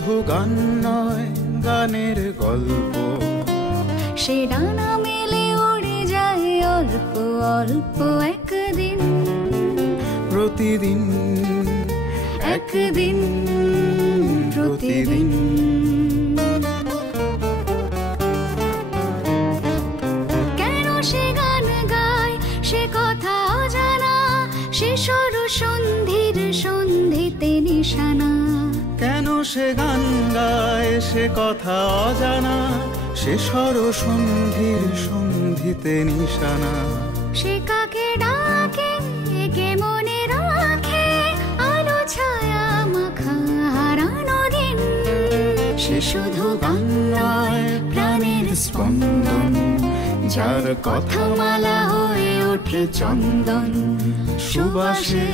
শুধু গান নয়, গানের গল্প, সে ডানা মেলে উড়ে যায় অল্প অল্প একদিন, প্রতিদিন একদিন প্রতিদিন। কেন সে গান গায় সে কথা অজানা, সে সর সন্ধির সন্ধিতে নিশানা। কেন সে গান গায় সে কথা অজানা, সে স্বর সন্ধির সন্ধিতে নিশানা। সে কাকে ডাকে কে মনে রাখে, আলো ছায়া মাখা হারানো দিন। সে শুধু গান নয়, প্রাণের স্পন্দন, যার কথা মালা হয়ে ওঠে চন্দন, সুবাসে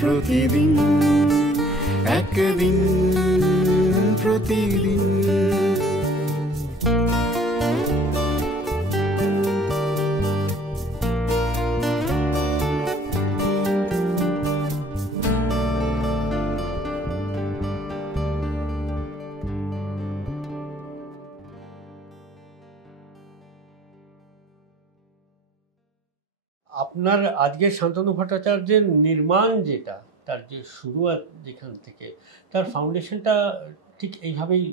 প্রতিদিন, একদিন প্রতিদিন। আপনার আজকের শান্তনু ভট্টাচার্যের নির্মাণ যেটা, তার যে শুরুয়াত যেখান থেকে, তার ফাউন্ডেশনটা ঠিক এইভাবেই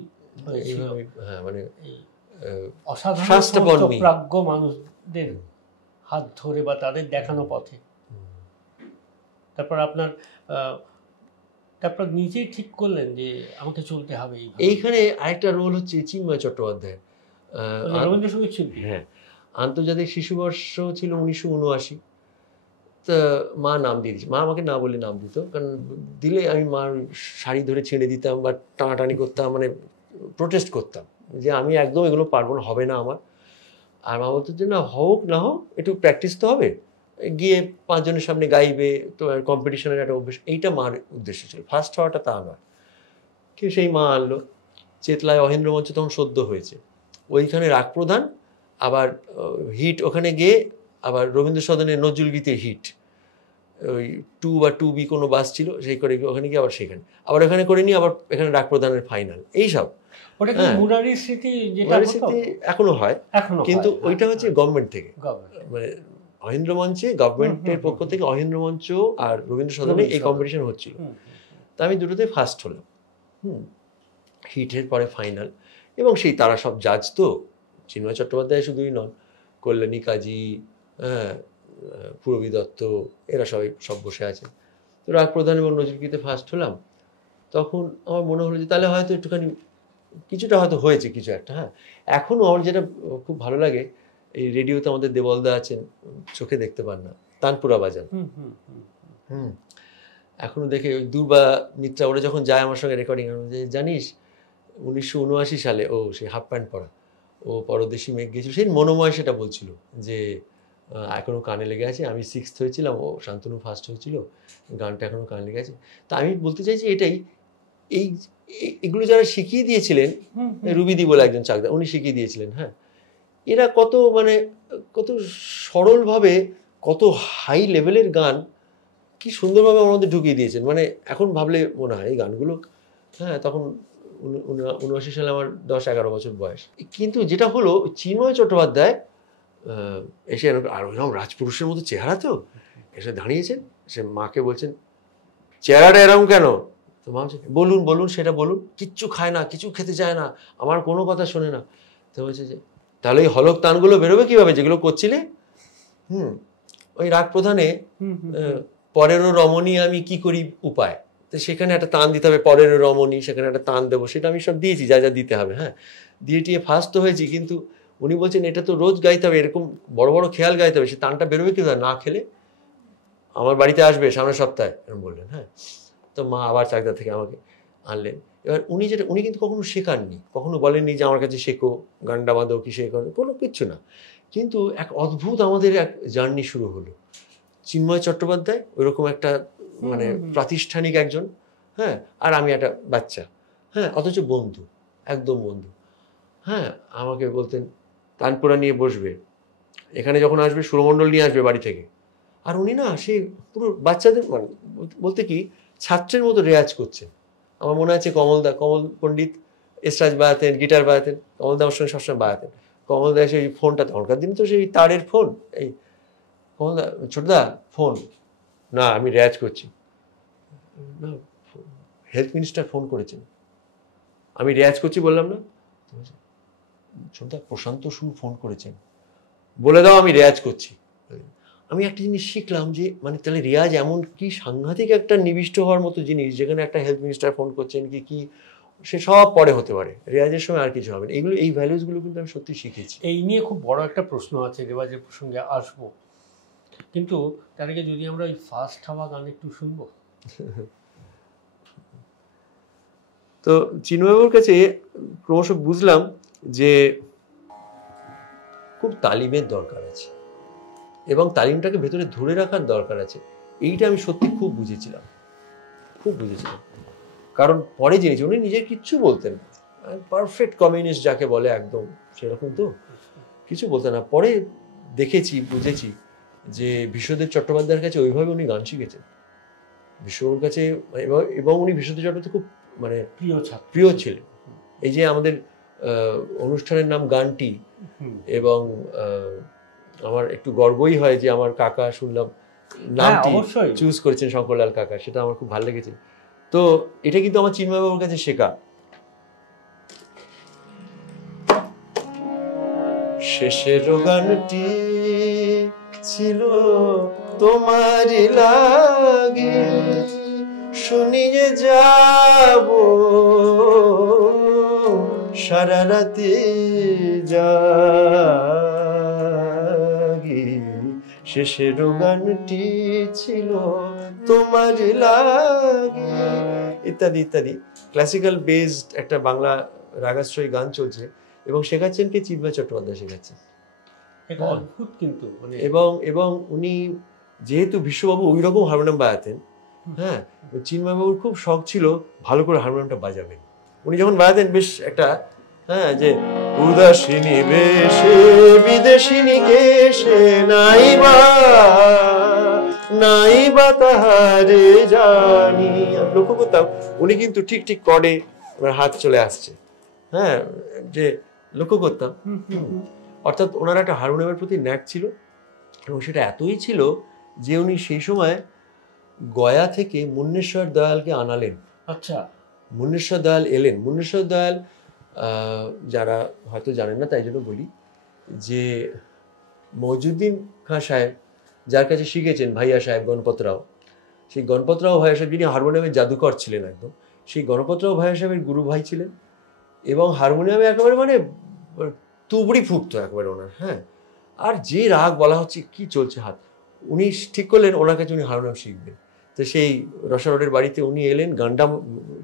হয়েছিল। হ্যাঁ, মানে অসাধারণ প্রাজ্ঞ মানুষদের হাত ধরে বা তাদের দেখানো পথে। তারপর নিজেই ঠিক করলেন যে আমাকে চলতে হবে। এইখানে আরেকটা রোল হচ্ছে চিন্ময় চট্টোপাধ্যায়, রবীন্দ্রসঙ্গীত শিল্পী। হ্যাঁ, আন্তর্জাতিক শিশুবর্ষ ছিল 1979। তা মা নাম দিয়ে দিচ্ছে, মা আমাকে না বলে নাম দিত, কারণ দিলে আমি মার শাড়ি ধরে ছেড়ে দিতাম বা টানাটানি করতাম, মানে প্রোটেস্ট করতাম যে আমি একদম এগুলো পারবো না, হবে না আমার। আর মা বলতো যে না হোক না হোক, একটু প্র্যাকটিস তো হবে, গিয়ে 5 জনের সামনে গাইবে, তো কম্পিটিশনের একটা অভ্যেস, এইটা মার উদ্দেশ্য ছিল। ফার্স্ট হওয়াটা তা নয়। কেউ সেই মা আনলো। চেতলায় অহেন্দ্র মঞ্চ তখন সদ্য হয়েছে, ওইখানে রাগ প্রধান, আবার হিট ওখানে গিয়ে আবার রবীন্দ্র সদনের নজরুল গীতের হিট, ওই 2 বা 2B কোনো বাস ছিল, সেই করে ওখানে গিয়ে আবার সেখানে আবার ওখানে করে নিয়ে আবার এখানে রাগ প্রধানের ফাইনাল, এইসব। মুরারির স্মৃতি এখনো হয়, কিন্তু ওইটা হচ্ছে গভর্নমেন্ট থেকে, মানে অহেন্দ্র মঞ্চে গভর্নমেন্টের পক্ষ থেকে অহেন্দ্র মঞ্চ আর রবীন্দ্র সদনে এই কম্পিটিশন হচ্ছিল। তা আমি দুটোতে ফার্স্ট হলাম। হিটের পরে ফাইনাল, এবং সেই তারা সব জাজ তো, চিন্ময় চট্টোপাধ্যায় শুধুই নন, কল্যাণী কাজী, হ্যাঁ, পূরবী দত্ত, এরা সব বসে আছে। তো রাগ প্রধান এবং নজরুল গীতে ফার্স্ট হলাম। তখন আমার মনে হলো যে তাহলে হয়তো একটুখানি কিছুটা হয়তো হয়েছে কিছু একটা। হ্যাঁ, এখনও আমার যেটা খুব ভালো লাগে, এই রেডিওতে আমাদের দেবলদা আছেন, চোখে দেখতে পান না, তানপুরা বাজান। এখনো দেখে ওই দুর্বা মিত্রা ওরা যখন যায় আমার সঙ্গে রেকর্ডিং, যে জানিস 1979 সালে ও সে হাফ প্যান্ট পরা, ও পরদেশি মেঘ গেছিল, সেই মনোময় সেটা বলছিল যে এখনও কানে লেগে আছে, আমি 6th হয়েছিলাম, ও শান্তনু ফার্স্ট হয়েছিল, গানটা এখনও কানে লেগে আছে। তা আমি বলতে চাইছি এটাই, এগুলো যারা শিখিয়ে দিয়েছিলেন, রুবিদি বলে একজন চাকদা, উনি শিখিয়ে দিয়েছিলেন। হ্যাঁ, এরা কত মানে কত সরলভাবে কত হাই লেভেলের গান কি সুন্দরভাবে আমার মধ্যে ঢুকিয়ে দিয়েছেন। মানে এখন ভাবলে মনে হয় এই গানগুলো, হ্যাঁ, তখন 79 সালে আমার 10-11 বছর বয়স। কিন্তু যেটা হলো, চিন্ময় চট্টোপাধ্যায় এসে আর ওইরকম রাজপুরুষের মতো চেহারা, তো এসে দাঁড়িয়েছেন, সে মাকে বলছেন চেহারাটা এরকম কেন? তো মা বলছে বলুন বলুন, সেটা বলুন। কিচ্ছু খায় না, কিছু খেতে চায় না, আমার কোনো কথা শোনে না। তো বলছে যে তাহলে এই হলক তানগুলো বেরোবে কীভাবে যেগুলো করছিলে? ওই রাগ প্রধানে পরেরও রমণী আমি কি করি উপায়, তো সেখানে একটা টান দিতে হবে, পরেরও রমণী, সেখানে একটা টান দেবো, সেটা আমি সব দিয়েছি, যা যা দিতে হবে। হ্যাঁ, দিয়ে টিয়ে ফার্স্ট তো হয়েছি, কিন্তু উনি বলছেন এটা তো রোজ গাইতে হবে, এরকম বড় বড় খেয়াল গাইতে হবে, সে টানটা বেরোবে কীভাবে? না খেলে আমার বাড়িতে আসবে সামনের সপ্তাহে, এরকম বললেন। হ্যাঁ, তো মা আবার চাকদা থেকে আমাকে আনলেন। এবার উনি কিন্তু কখনো শেখাননি, কখনো বলেননি যে আমার কাছে শেখো, গানটা বাঁধো, কি শেখো, কোনো কিচ্ছু না। কিন্তু এক অদ্ভুত আমাদের এক জার্নি শুরু হলো। চিন্ময় চট্টোপাধ্যায় ওইরকম একটা মানে প্রাতিষ্ঠানিক একজন, হ্যাঁ, আর আমি একটা বাচ্চা, হ্যাঁ, অথচ বন্ধু, একদম বন্ধু। হ্যাঁ, আমাকে বলতেন তানপুরা নিয়ে বসবে, এখানে যখন আসবে সুরমণ্ডল নিয়ে আসবে বাড়ি থেকে। আর উনি না সেই পুরো বাচ্চাদের মানে বলতে কি ছাত্রের মতো রেয়াজ করছেন। আমার মনে আছে কমল পণ্ডিত এসরাজ বাজাতেন, গিটার বাজাতেন, কমলদা আমার সঙ্গে সবসময় বাজাতেন। কমলদা সেই ফোনটা, তখনকার দিন তো সেই তারের ফোন, এই কমলদা ছোটদা ফোন, না আমি রেয়াজ করছি, না হেলথ মিনিস্টার ফোন করেছেন, আমি রেয়াজ করছি বললাম না, ছোটদা প্রশান্ত সুর ফোন করেছেন, বলে দাও আমি রেয়াজ করছি। আমি একটা জিনিস শিখলাম যে মানে তাহলে রেয়াজ এমন কি সাংঘাতিক একটা নিবিষ্ট হওয়ার মতো জিনিস, যেখানে একটা হেলথ মিনিস্টার ফোন করছেন কি সে সব পরে হতে পারে, রেয়াজের সময় আর কিছু হবে না। এগুলো, এই ভ্যালুসগুলো কিন্তু আমি সত্যি শিখেছি। এই নিয়ে খুব বড় একটা প্রশ্ন আছে, রেওয়াজের প্রসঙ্গে আসবো, কিন্তু তার আগে যদি আমরা ওই ফার্স্ট হাওয়া গান একটু শুনবো। তো চিন্ময়বাবুর কাছে ক্রমশ বুঝলাম যে খুব তালিমের দরকার আছে এবং তালিমটাকে ভেতরে ধরে রাখার দরকার আছে। এইটা আমি সত্যি খুব বুঝেছিলাম। কারণ পরে জেনেছি উনি নিজের কিচ্ছু বলতেন না, পারফেক্ট কমিউনিস্ট যাকে বলে একদম সেরকম তো কিছু বলতেন না। পরে দেখেছি, বুঝেছি যে বিশ্বদেব চট্টোপাধ্যায়ের কাছে ওইভাবে উনি গান শিখেছেন, বিশ্ববাবুর কাছে, এবং উনি বিশ্বদেব চট্টোপাধ্যায় খুব মানে প্রিয় ছিলেন। এই যে আমাদের অনুষ্ঠানের নাম গানটি, এবং আমার একটু গর্বই হয় যে আমার কাকা শুনলাম নামটি চুজ করেছেন শঙ্করলাল কাকা, সেটা আমার খুব ভালো লেগেছে। তো এটা কিন্তু আমার চিন্ময়বাবুর কাছে শেখা। শেষের গানটি ছিল তোমারই লাগে, শুনিয়ে যাব সারা রাতে জাগি, শেষের গানটি ছিল তোমার লাগে, ইত্যাদি ইত্যাদি। ক্লাসিক্যাল বেসড একটা বাংলা রাগাশ্রয়ী গান চলছে এবং শেখাচ্ছেন কে? চিন্ময় চট্টোপাধ্যায় শেখাচ্ছেন। অদ্ভুত কিন্তু এবং উনি যেহেতু বিশ্ববাবু ওই রকম হারমোনিয়াম বাজাতেন, হ্যাঁ, চিন্ময়বাবুর খুব শখ ছিল ভালো করে হারমোনিয়ামটা বাজাবেন। উনি যখন বাজাতেন বেশ একটা, হ্যাঁ, যে উদাসিনী বেশে বিদেশিনী কেশে নাইবা তাহারে জানি, লক্ষ্য করতাম উনি কিন্তু ঠিক ঠিক কর্ডে হাত চলে আসছে, হ্যাঁ, যে লক্ষ্য করতাম। অর্থাৎ ওনার একটা হারমোনিয়ামের প্রতি ন্যাক ছিল এবং সেটা এতই ছিল যে উনি সেই সময় গয়া থেকে মুন্নেশ্বর দয়ালকে আনালেন। আচ্ছা, মুন্নেশ্বর দয়াল এলেন। মুন্নেশ্বর দয়াল যারা হয়তো জানেন না তাই জন্য বলি যে মইজুদ্দিন খাঁ সাহেব যার কাছে শিখেছেন ভাইয়া সাহেব গণপতরাও, সেই গণপতরাও ভাইয়া সাহেব যিনি হারমোনিয়ামের জাদুকর ছিলেন একদম, সেই গণপতরাও ভাইয়া সাহেবের গুরু ভাই ছিলেন এবং হারমোনিয়ামে একেবারে মানে তুবড়ি ফুটতো একবারে ওনার, হ্যাঁ। আর যে রাগ বলা হচ্ছে কি চলছে হাত, উনি ঠিক করলেন ওনার কাছে উনি হারমোনিয়াম শিখবেন। তো সেই রসা রোডের বাড়িতে উনি এলেন,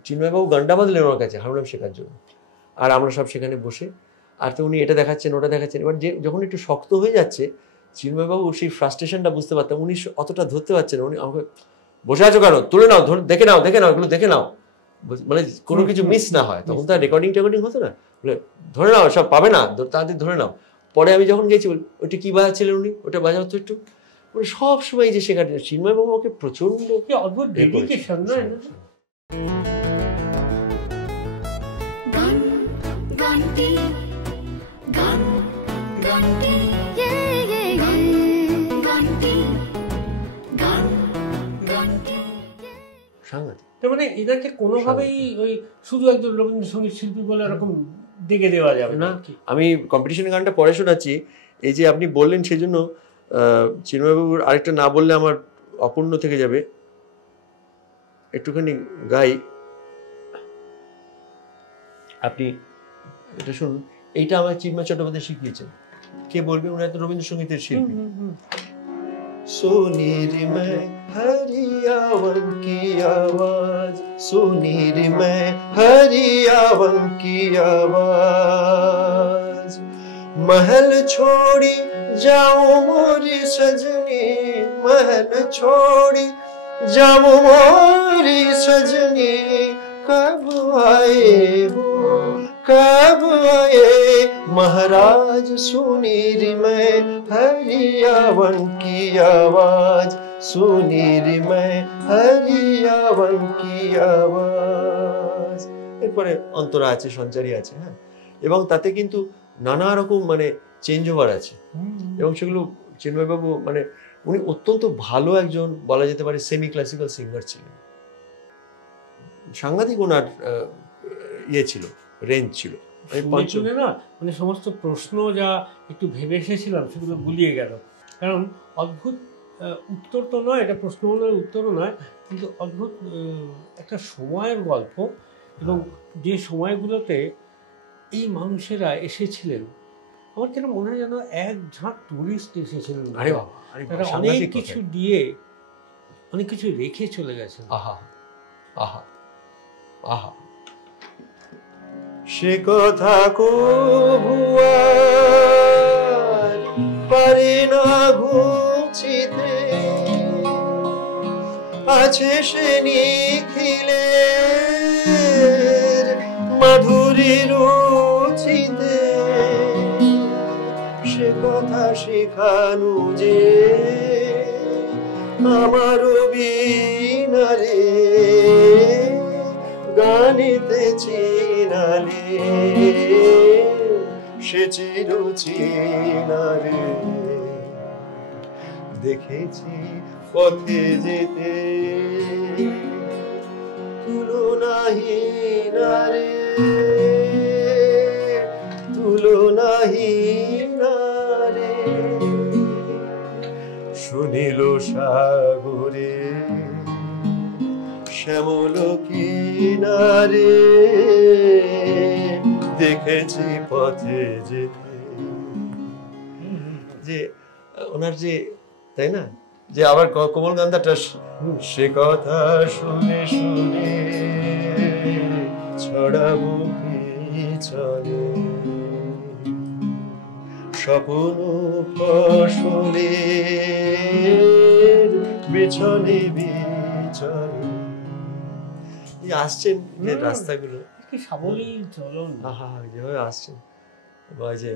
চিন্ময়বাবু গান্ডা বাঁধলেন ওনার কাছে হারমোনিয়াম শেখার জন্য, আর আমরা সব সেখানে বসে, আর তো উনি এটা দেখাচ্ছেন ওটা দেখাচ্ছেন। এবার যখন একটু শক্ত হয়ে যাচ্ছে চিন্ময়বাবু সেই ফ্রাস্ট্রেশনটা বুঝতে পারতাম, উনি অতটা ধরতে পারছেন, উনি আমাকে বসে আছো কেন, তুলে নাও, দেখে নাও এগুলো দেখে নাও, মানে কোনো কিছু মিস না হয়। তখন তো আর রেকর্ডিং হতো না, বলে ধরে নাও সব পাবে না, তাদের ধরে নাও। পরে আমি যখন গেছি ওইটা কি বাজাচ্ছিলেন উনি, ওটা বাজাও তো একটু, মানে সব সময় যে শেখার চিন্ময়বাবু আমাকে প্রচন্ড অদ্ভুত ডেডিকেশন না। তার মানে এটাকে কোনোভাবেই ওই শুধু একজন রবীন্দ্রসঙ্গীত শিল্পী বলে এরকম দেখে দেওয়া যাবে না। আমি কম্পিটিশনের গানটা পরে শোনাচ্ছি, এই যে আপনি বললেন সেই জন্য চিন্ময়বাবুর আরেকটা না বললে আমার অপূর্ণ থেকে যাবে, একটুখানি গাই, আপনি এটা শুনুন। এইটা আমার চিন্ময় চট্টোপাধ্যায় শিখিয়েছেন। কে বলবে, উনি এত রবীন্দ্রসঙ্গীতের শিল্পী। सुनीर में हरियावन की आवाज, सुनीर में हरियावन की आवाज, महल छोड़ी जाऊं मोरी सजनी, महल छोड़ी जाऊं मोरी सजनी, कब आए हो कब आए महाराज, सुनीर में हरियावन की आवाज, सुनीर में हरियावन की आवाज। পরে অন্তরা আছে, সঞ্চারী আছে, হ্যাঁ, এবং তাতে কিন্তু নানা রকম মানে চেঞ্জ ওভার আছে, এবং সেগুলো চিন্ময়বাবু মানে উনি অত্যন্ত ভালো একজন বলা যেতে পারে সেমি ক্লাসিক্যাল সিঙ্গার ছিলেন। সাংঘাতিক ওনার ইয়ে ছিল, রেঞ্জ ছিল। শুনে না মানে সমস্ত প্রশ্ন যা একটু ভেবে এসেছিলাম সেগুলো গুলিয়ে গেল, কারণ অদ্ভুত উত্তর তো নয়, এটা প্রশ্নগুলোর উত্তরও নয়, কিন্তু অদ্ভুত একটা সময়ের গল্প, এবং যে সময়গুলোতে এই মানুষেরা এসেছিলেন, আমার কেন মনে হয় যেন এক ঝাঁক টুরিস্ট এসেছিলেন, তারা অনেক কিছু দিয়ে অনেক কিছু রেখে চলে গেছেন। আহা আহা আহা, সে কথা কবু আর পারে না ঘুচিতে, আছে সে নিখিলের মাধুরী রুচিতে, সে কথা শেখানো যে আমার বিনারে গানিতে চিনালে, সে চির চিনারে দেখেছি পথে যেতে, তুলনাহীন রে তুলনাহীন রে, শুনিল সাগরে শ্যামল কিনারে, দেখেছি পথে যেতে। যে ওনার যে, তাই না, যে আবার কোমল গান্ধাটা, সে কথা শুনে শুনে ছড়াবো চলে স্বপ্ন ফসলে বিছনে বিছনে, আসছেন যে রাস্তাগুলো কি সাবলীল চলন, যেভাবে আসছেন, যে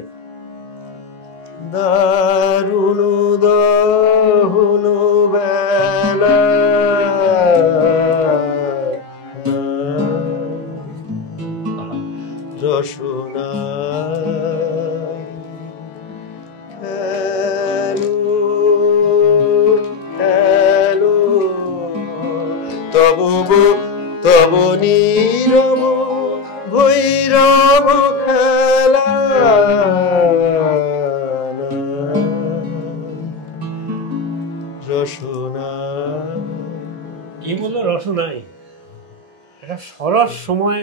দারুণ দহন বেলা রসনা তব নীরব ভৈরব খেলা, রসনা, কি বললো রসনাই, একটা সরস সময়।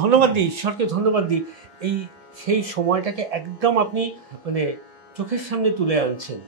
ধন্যবাদ দিই, ঈশ্বরকে ধন্যবাদ দিই, এই সেই সময়টাকে একদম আপনি মানে চোখের সামনে তুলে আনছেন।